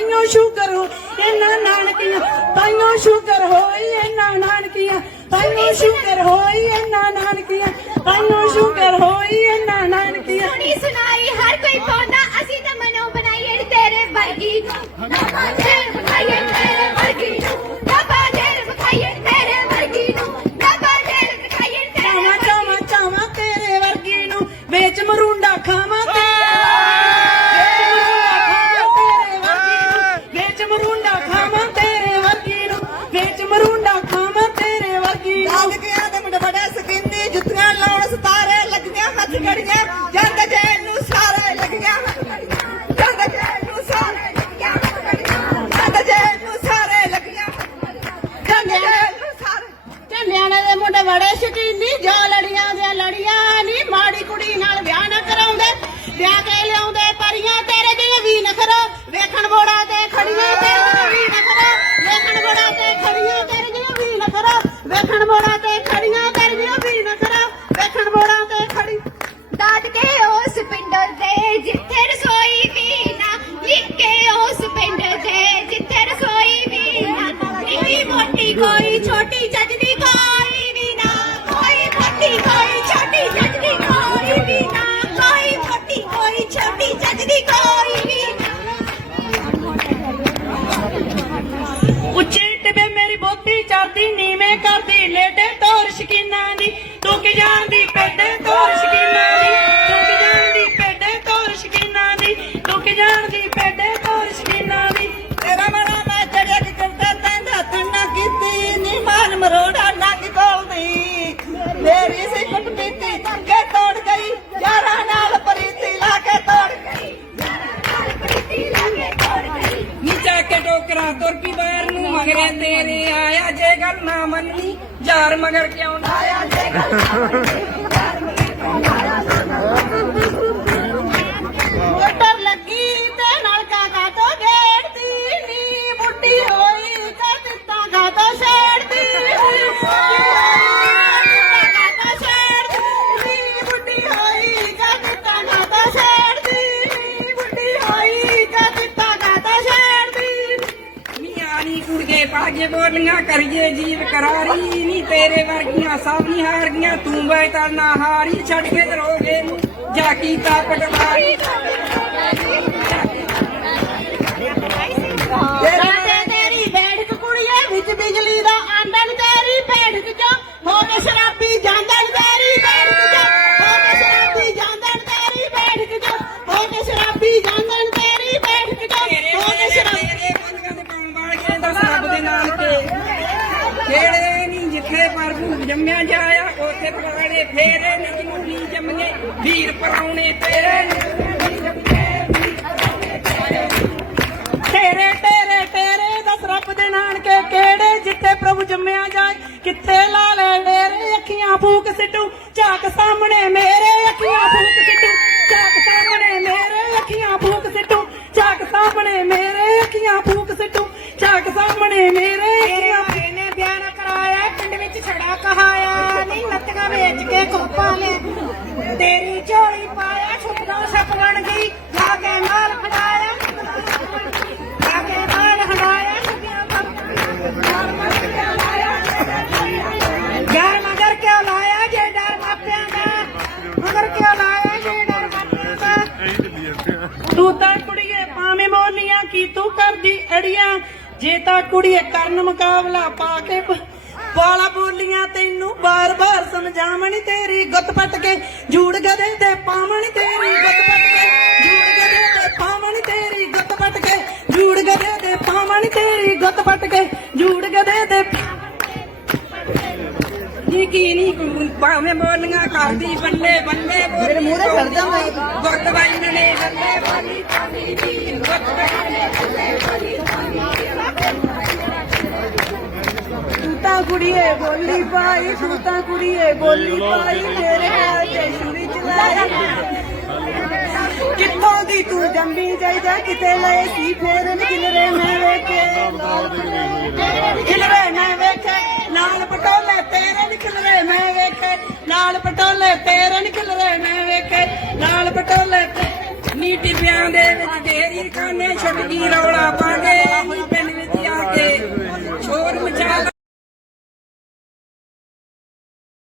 ਤਾਈਓ sugar ਹੋ, ਇਹਨਾਂ ਨਾਨਕੀਆਂ। ਤਾਈਓ sugar ਹੋਈ ਇਹਨਾਂ ਨਾਨਕੀਆਂ। ਤਾਈਓ ਸ਼ੂਗਰ ਹੋਈ ਇਹਨਾਂ ਨਾਨਕੀਆਂ। ਤਾਈਓ ਸ਼ੂਗਰ ਹੋਈ ਇਹਨਾਂ ਨਾਨਕੀਆਂ। ਸੁਣੀ ਸੁਣਾਈ, ਹਰ ਕੋਈ ਪਾਉਂਦਾ, ਅਸੀਂ ਤਾਂ ਮਨੋਂ ਬਣਾਈਏ ਤੇਰੇ ਵਰਗੀ। ਵੇਖਣ ਬੋੜਾ ਤੇ ਖੜੀਆਂ ਜਿਹੇ ਵੀ ਨਖਰਾ ਵੇਖਣ ਬੋੜਾ ਤੇ ਖੜੀ। ਦਾਦ ਕੇ ਉਸ ਪਿੰਡ ਦੇ ਜਿੱਥੇ ਰਸੋਈ ਵੀ ਨਾ ਲਿਖੇ ਉਸ ਪਿੰਡ ਦੇ ਜਿੱਥੇ ਰਸੋਈ ਵੀ ਨਾ ਨਿੱਕੀ ਮੋਟੀ ਕੋਈ ਛੋਟੀ ਚੱਜਦੀ ਕੋਈ ਵੀ ਨਾ ਕੋਈ ਮੋਟੀ ਕੋਈ ਛੋਟੀ ਚੱਜਦੀ ਕੋਈ ਵੀ ਨਾ ਕੋਈ ਮੋਟੀ ਕੋਈ ਛੋਟੀ ਚੱਜਦੀ ਕੋਈ ਵੀ ਨਾ। ਉੱਚੇ ਟਿਬੇ ਮੇਰੀ ਬੋਤੀ ਚੜਦੀ ਨੀਵੇਂ ਲੇਟੇ ਤੋਰ ਸ਼ਕੀਨਾਂ ਦੀ ਤੂੰ ਕੀ ਜਾਣਦੀ ਪੈਦੇ ਤੋਰ ਸ਼ਕੀਨਾਂ ਤੁਰ ਪੀ ਬਾਹਰ ਨੂੰ ਮਗਰੇ ਤੇਰੇ, ਆਇਆ ਜੇ ਗੱਲ ਨਾ ਮੰਨੀ, ਯਾਰ ਮਗਰ ਕਿਉਂ ਨਾ ਆਇਆ ਜੇ ਗੱਲ ਮੋਟਰ ਮੀਆਂ ਕੁੜੀਏ ਪਾਗੇ ਬੋਲੀਆਂ, ਕਰੀਏ ਜੀਵ ਕਰਾਰੀ, ਨੀ ਤੇਰੇ ਵਰਗੀਆਂ ਸਭ ਨੀ ਹਾਰ ਗਈਆਂ, ਤੂੰ ਬੈ ਤਾਂ ਨਾ ਹਾਰੀ, ਛੱਡ ਕੇ ਰੋਗੇ ਨੂੰ, ਜਾ ਕੀਤਾ ਪਟਵਾਰੀ ਜੰਮਿਆ ਜਾਇਆ, ਉੱਥੇ ਪਰਾਣੇ ਫੇਰੇ ਨਹੀਂ ਮੁੰਨੀ ਜੰਮਨੇ ਵੀਰ ਪਰਾਉਣੇ ਤੇਰੇ ਤੇਰੇ ਤੇਰੇ ਤੇਰੇ ਦਸ ਰੱਬ ਦੇ ਨਾਨਕੇ ਕਿਹੜੇ ਜਿੱਥੇ ਪ੍ਰਭੂ ਜੰਮਿਆ ਜਾਏ, ਕਿੱਥੇ ਲਾ ਲੈ ਡੇਰੇ ਅੱਖੀਆਂ ਫੂਕ ਸਿੱਟੂ, ਝਾਕ ਸਾਹਮਣੇ ਮੇਰੇ ਅੱਖੀਆਂ ਫੂਕ ਸਿੱਟੂ, ਝਾਕ ਸਾਹਮਣੇ ਮੇਰੇ ਅੱਖੀਆਂ ਫੂਕ ਸਿੱਟੂ, ਝਾਕ ਸਾਹਮਣੇ ਤੇਰੀ ਝੋਲੀ ਪਾਇਆ ਛੁਪਦਾ ਸੱਪ ਬਣ ਗਈ। ਜਾ ਕੇ ਨਾਲ ਖੜਾਇਆ, ਜਾ ਕੇ ਨਾਲ ਖੜਾਇਆ ਯਾਰ ਮਗਰ ਕਿਉਂ ਲਾਇਆ, ਜੇ ਡਰ ਮਾਪਿਆਂ ਦਾ? ਮਗਰ ਕਿਉਂ ਲਾਇਆ, ਜੇ ਡਰ ਮਾਪਿਆਂ ਦਾ? ਤੂੰ ਤਾਂ ਕੁੜੀਏ ਭਾਵੇਂ ਮੋਲੀਆਂ, ਕੀ ਤੂੰ ਕਰਦੀ ਅੜੀਆਂ। ਜੇ ਤਾਂ ਕੁੜੀਏ ਕਰਨ ਮੁਕਾਬਲਾ ਪਾ ਕੇ ਵਾਲਾ ਬੋਲੀਆਂ ਤੈਨੂੰ ਬਾਰ-ਬਾਰ ਸਮਝਾਵਣ ਤੇਰੀ ਗੁੱਤ ਪੱਟ ਕੇ ਜੂੜ ਗਦੇ ਤੇ ਪਾਵਣ ਤੇਰੀ ਗੁੱਤ ਪੱਟ ਕੇ ਜੂੜ ਗਦੇ ਤੇ ਪਾਵਣ ਤੇਰੀ ਗੁੱਤ ਪੱਟ ਕੇ ਜੂੜ ਗਦੇ ਤੇ ਪਾਵਣ ਤੇਰੀ ਗੁੱਤ ਪੱਟ ਕੇ ਜੂੜ ਗਦੇ ਤੇ ਜੀ ਕੀ ਨਹੀਂ ਭਾਵੇਂ ਬੋਲੀਆਂ ਕਰਦੀ ਬੱਲੇ ਬੱਲੇ ਮੇਰੇ ਮੂਹਰੇ ਖੜ ਜਾ ਮੈਂ। ਗੁੱਟ ਵਾਈਨੇ ਬੱਲੇ ਪਾਣੀ ਕੁੜੀਏ, ਬੋਲੀ ਪਾਈ ਤੂੰ ਤਾਂ ਕੁੜੀਏ, ਬੋਲੀ ਪਾਈ ਤੇਰੇ ਨਾਲ ਤੇ ਚਲਾਈ ਕਿੱਥੋਂ ਦੀ ਤੂੰ ਜੰਮੀ ਜਾਈ ਜਾ, ਕਿਤੇ ਲਏ ਸੀ ਫੇਰ ਨਿਕਲਰੇ ਮੈਂ ਵੇਖੇ। ਨਿਕਲਰੇ ਮੈਂ ਵੇਖੇ ਲਾਲ ਪਟੋਲੇ ਤੇਰੇ ਨਿਕਲਰੇ ਮੈਂ ਵੇਖੇ। ਨਾਲ ਪਟੋਲੇ ਤੇਰੇ ਨਿਕਲਰੇ ਮੈਂ ਵੇਖੇ। ਲਾਲ ਪਟੋਲੇ ਨੀ ਟਿੱਬਿਆਂ ਦੇ ਵਿੱਚ ਢੇਰੀ ਖਾਨੇ ਛੁੱਟ ਗਈ ਰੌਲਾ ਪਾ ਕੇ